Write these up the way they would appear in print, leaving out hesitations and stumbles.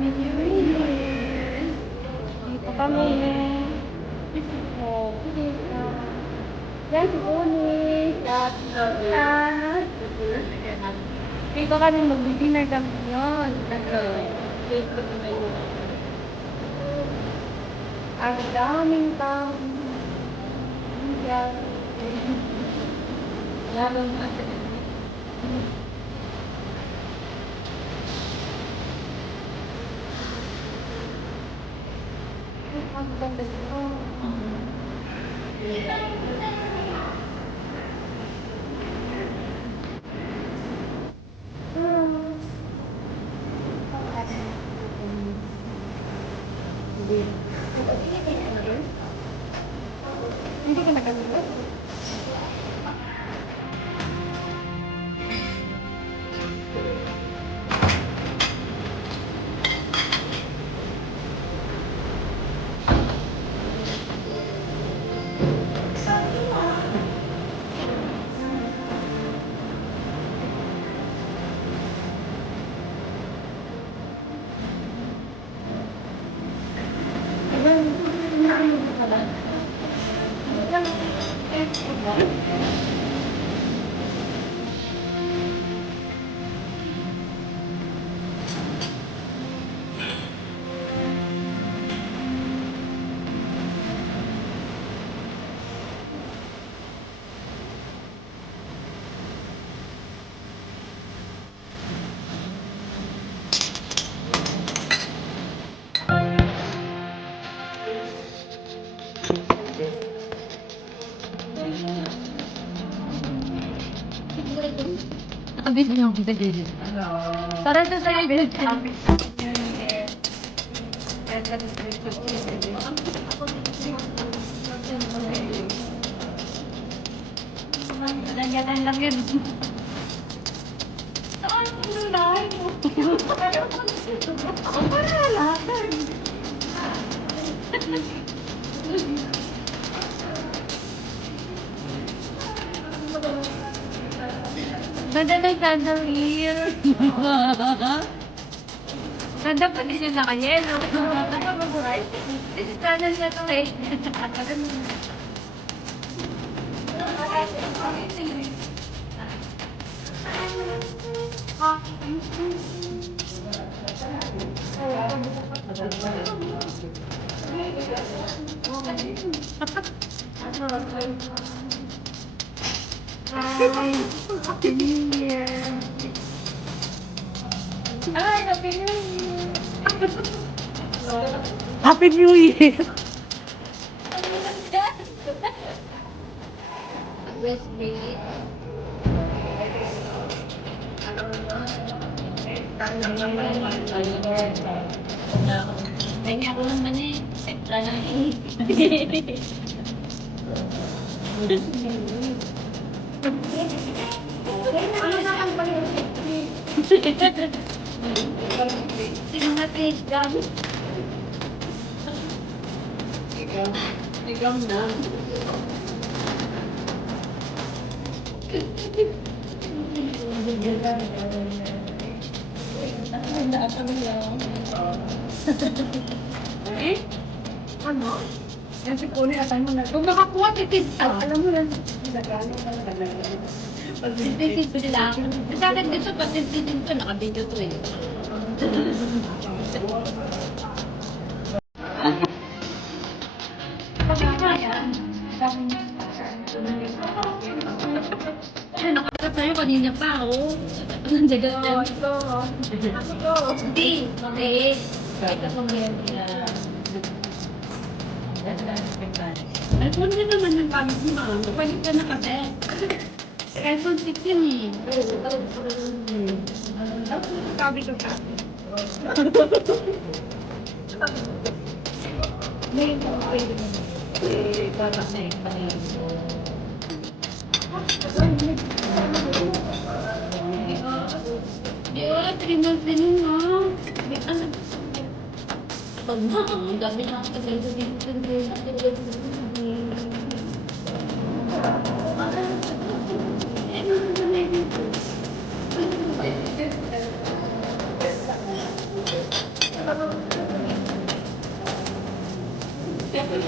Dito kami. Oh, yan si Uni. At dito kami mag-dinner kami yun. Ang daming tao. Yan. Lalong ang ganda dito. Hindi ka nagkagulat. Abis niyo kita jadi. Para sa sa bill. Ganyan lang yun. Saan mo na? Ako para lahat. Ganda ng chandelier. Ganda pa din yung nakayelo. This is channel na to eh. Hi, Happy New Year. Ay, Happy New Year. Happy New Year! With me. Kaya ako naman eh. Sana eh. Sino natin? Ikaw na. Eh? Ano? Yan si Puni, asan mo na? Kung nakakuha, titis. Alam mo lang. Pag-titis. Titis lang. Sa akin dito, pag titis ko, nakabidyo to eh. Ay, nakasap tayo kanina pa, oh. Nandiyagat na. Hindi. Hindi. Ito pang yan. iPhone na naman yung gamit mo, ma'am. Palit ka na kasi. iPhone 16 eh. Sabi ko ka. May pwede mo. Para sa Trinal din nga. Pag dami na ako dito. Uy,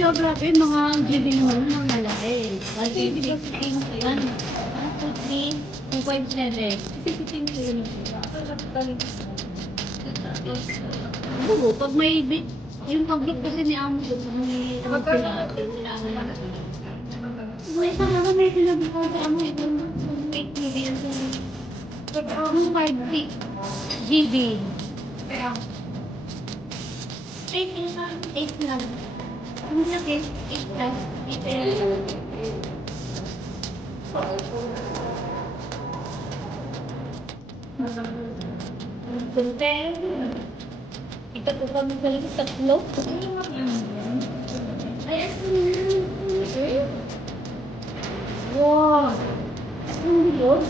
oh, grabe, mga giving mo, mga malaki. 1, 2, 3, 1, 2, 3, 2.7. Oo, pag may yung pag-group kasi ni Amo doon, may may isa nga may sinabi ko sa Amo, 8 million. Pag Amo, 5 GB. 8 lang. Ang laki, 8 plus. Content. Ito po kami balik tatlo. Ay, wow. Ano yun?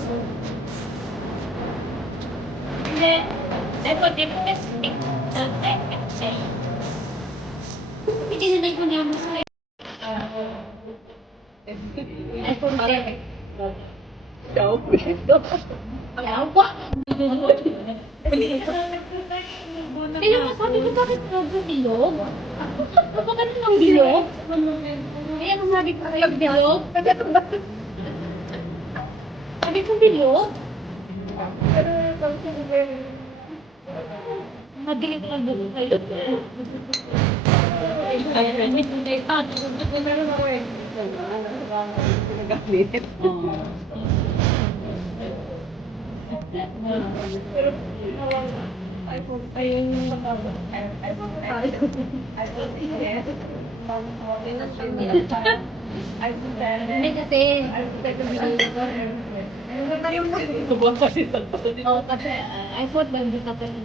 Hindi. Dapat i-testing. Hindi na ko naman sa iPhone 10. Yawa! Kaya nga sabi ko, bakit bilog? Bakit ng bilog? Kaya nung sabi ko, bilog? Sabi ko, bilog? Madilit na bilog kayo. Ay, kasi kasi iPhone lang dito pa rin.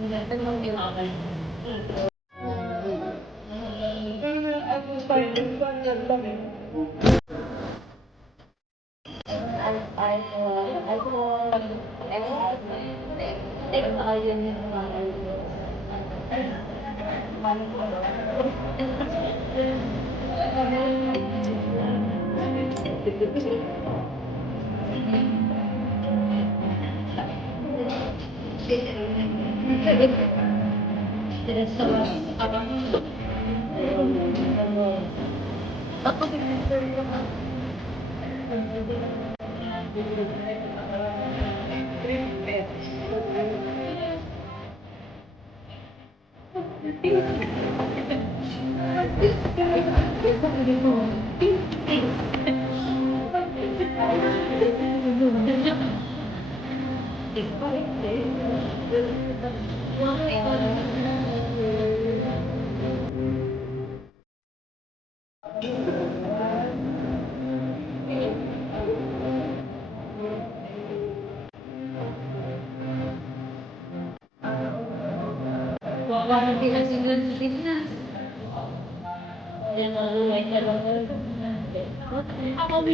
Parang pinasinulit na. Ako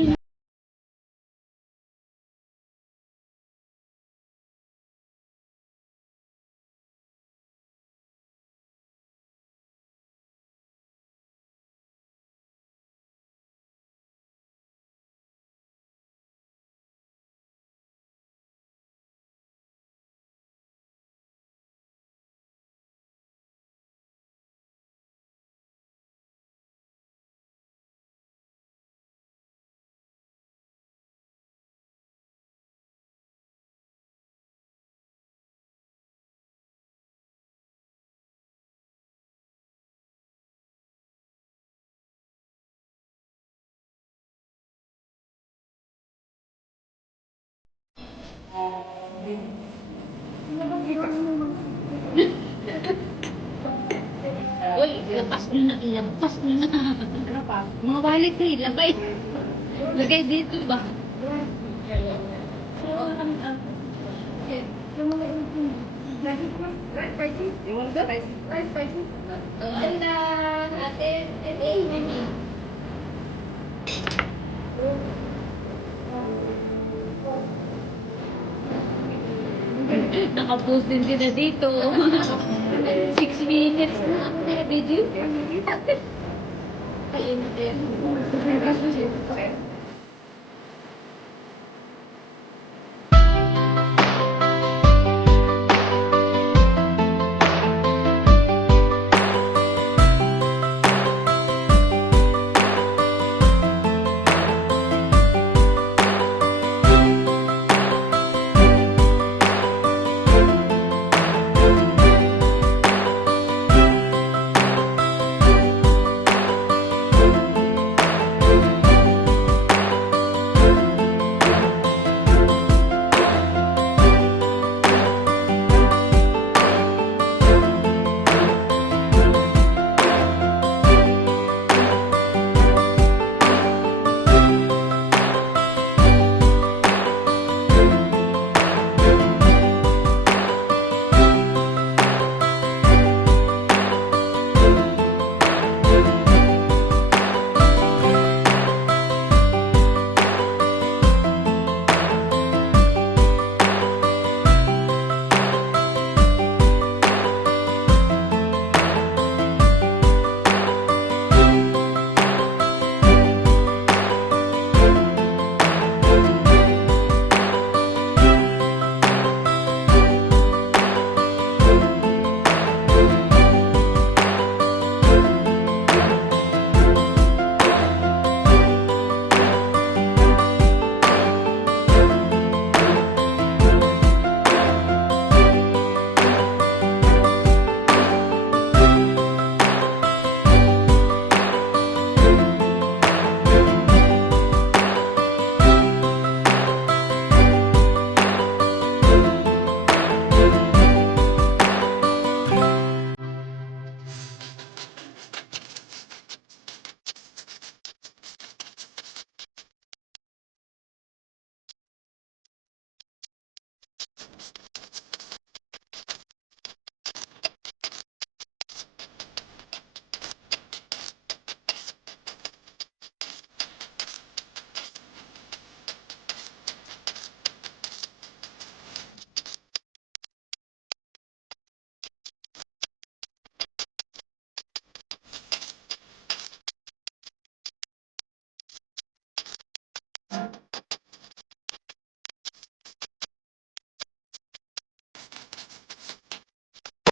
uy, lapas na, ilabas na. Mga balik ko, ilabay. Lagay dito ba? Yung mga rice spicy. Anda, ate, nakapost din sila dito. 6 minutes na. Video. napakainit.